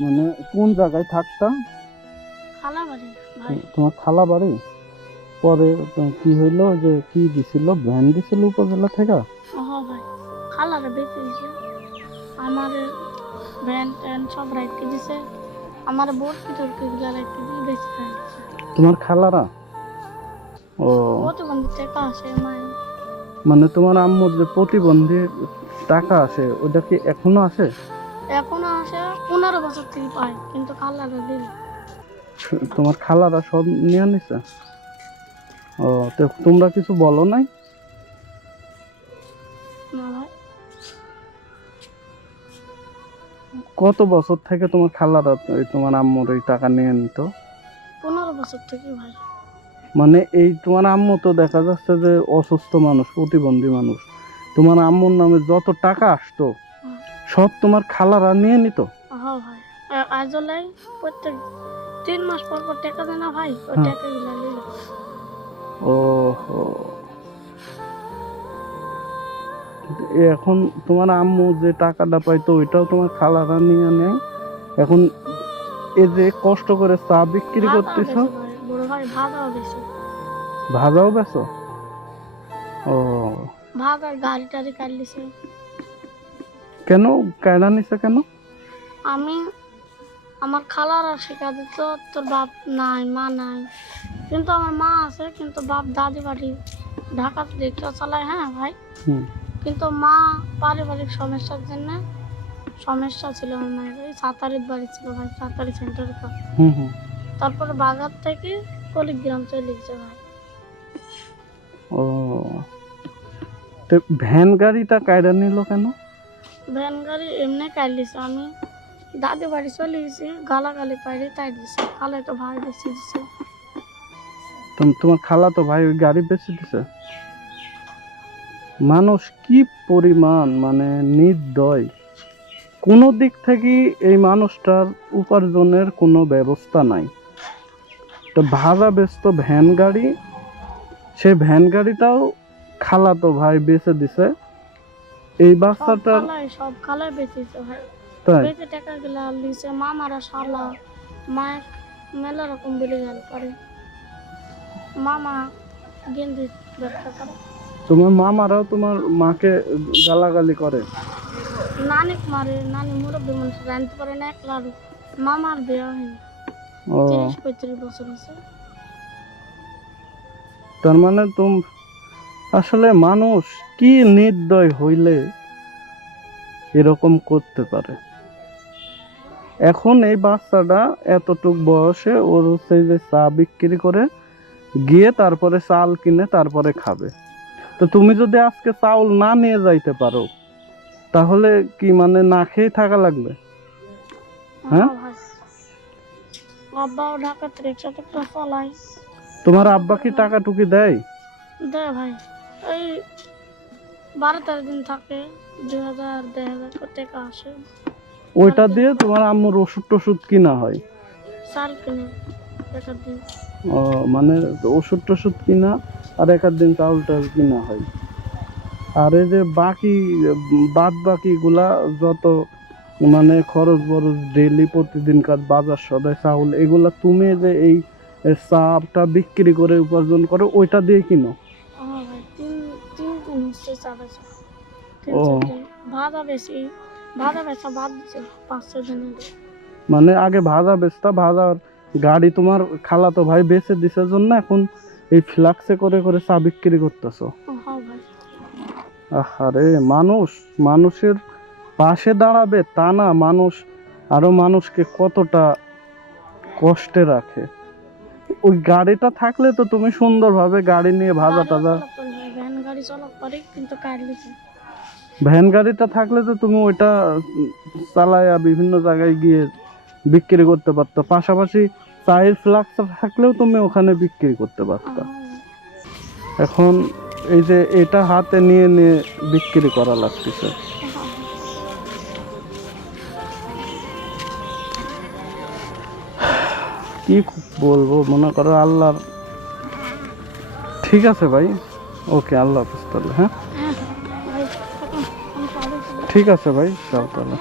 মানে কোন জায়গায় থাকতা খালা বাড়ি ভাই। তোমার খালা বাড়ি পরে কি হইল যে কি দিছিল? ভ্যান দিছিল উপজেলা থেকে? খালারে বেঁচে দিছে। আমার ভ্যান ট্যান সব রাখতে দিছে। আমার বোর্ড টর্কি গুলা রাখতে দিয়ে বেঁচে থাকছে তোমার খালারা? ও। প্রতিবন্ধী টাকা আছে মানে তোমার আম্মুর যে প্রতিবন্ধী টাকা আসে ওটা কি এখনও আসে এখনও আসে পনেরো বছর থেকে পাই কিন্তু খালারে দিল। তোমার খালারা সব নিয়ে নিছে? ও তো তোমরা কিছু বলো নাই? কত বছর থেকে তোমার খালারা তোমার আম্মুর এই টাকা নিয়ে নিত? পনেরো বছর থেকে ভাই। মানে এই তোমার আম্মু তো দেখা যাচ্ছে যে অসুস্থ মানুষ প্রতিবন্ধী মানুষ। তোমার আম্মুর নামে যত টাকা আসতো। সব তোমার খালারা নিয়ে নিত। হ্যাঁ ভাই প্রত্যেক তিন মাস পর পর টাকা দেয় না ভাই ওই হ্যাঁ। টাকা গুলা নিল ও এখন তোমার আম্মু যে টাকাটা পাইতো ওইটাও তোমার খালারা নিয়ে নেয়। এখন এ যে কষ্ট করে চা বিক্রি করতেছ? ভাজাও বেছো ও। ভাগা গাড়ি টাড়ি কাটলিছে কেন? কেনা নিছে কেন? আমি আমার খালারা শেখা দিত তোর বাপ নাই মা নাই। কিন্তু আমার মা আছে কিন্তু বাপ দাদি বাড়ি ঢাকাতে রিক্সা চালায় হ্যাঁ ভাই? কিন্তু মা পারিবারিক সমস্যার জন্য সমস্যা ছিল আমার মায়ের এই সাঁতারির বাড়ি ছিল ভাই সাঁতারি সেন্টার তারপরে বাগার থেকে কলিগ্রাম চলে গেছে ভাই। ও। তো ভ্যান গাড়িটা কায়রা নিল কেন? ভ্যান গাড়ি এমনি কাটলিছে আমি দাদি বাড়ি চলে গেছি, গালাগালি পাইরে তাই দিছে, খালে তো ভাই বেশি দিছে। তোম- তোমার খালা তো ভাই ওই গাড়ি বেচে দিছে? মানুষ কি পরিমাণ মানে নির্দয়? কোনো দিক থেকে এই মানুষটার উপার্জনের কোনো ব্যবস্থা নাই। তো ভাড়া ব্যস্ত ভ্যান গাড়ি, সে ভ্যান গাড়িটাও খালা তো ভাই বেচে দিছে। এই বাচ্চাটার খালাই সব খালাই বেঁচেছে ভাই। তাই? বেঁচে টাকা গুলা লিছে মামারা শালা। মায়ের মেলা রকম বলে গেল পরে। মামা গেঞ্জি ব্যবসা করে। তোমার মামারাও তোমার মাকে গালাগালি করে। নানি মারে নানি মুরব্বী মানুষ জানতে পারে না একলা মামার বিয়ে হয়নি ও। তিরিশ পঁয়ত্রিশ বছর আছে। তার মানে তুম আসলে মানুষ কি নির্দয় হইলে এরকম করতে পারে? এখন এই বাচ্চাটা এতটুক বয়সে ওর হচ্ছে যে চা বিক্রি করে গিয়ে তারপরে চাল কিনে তারপরে খাবে। তো তুমি যদি আজকে চাউল না নিয়ে যাইতে পারো তাহলে কি মানে না খেয়ে থাকা লাগবে? হ্যাঁ? তোমার আব্বা কি টাকা টুকি দেয়? দেয় ভাই। এই বারো তেরো দিন থাকে দুই হাজার দেড় হাজার করে টাকা আসে। ওইটা দিয়ে তোমার আম্মুর ওষুধ টষুধ কিনা হয়? চাল কিনে দিন। ও মানে ওষুধ টষুধ কিনা আর এক আধ দিন চাউল টাউল কিনা হয়? আর এই যে বাকি বাদ বাকিগুলা যত মানে খরচ বরচ ডেলি প্রতিদিনকার বাজার সদায় চাউল এগুলা তুমি যে এই চাটা বিক্রি করে উপার্জন করো ওইটা দিয়ে কিনো? তিন দিন হচ্ছে চা বেচা তিন ও। চার দিন ভাজা বেশি ভাজা বেচা বাদ দিচ্ছে পাঁচ ছয় মানে আগে ভাজা বেচতা ভাজার গাড়ি তোমার খালাতো ভাই বেচে দিছে জন্য এখন এই ফ্লাক্সে করে করে চা বিক্রি করতেছো। হ্যাঁ আরে মানুষ মানুষের পাশে দাঁড়াবে তা না মানুষ আরও মানুষকে কতটা কষ্টে রাখে। ওই গাড়িটা থাকলে তো তুমি সুন্দরভাবে গাড়ি নিয়ে ভাজা টাজা গাড়ি চালক করে কিন্তু কাটলিছে ভ্যান গাড়িটা থাকলে তো তুমি ওইটা চালায়া বিভিন্ন জায়গায় গিয়ে বিক্রি করতে পারতো। পাশাপাশি চায়ের ফ্লাক্স থাকলেও তুমি ওখানে বিক্রি করতে পারতো। এখন এই যে এটা হাতে নিয়ে নিয়ে বিক্রি করা লাগতেছে। কি বলব মনে করো আল্লাহর ঠিক আছে ভাই। ওকে আল্লাহ হাফিজ তাহলে হ্যাঁ? হ্যাঁ ঠিক আছে ভাই চল তাহলে।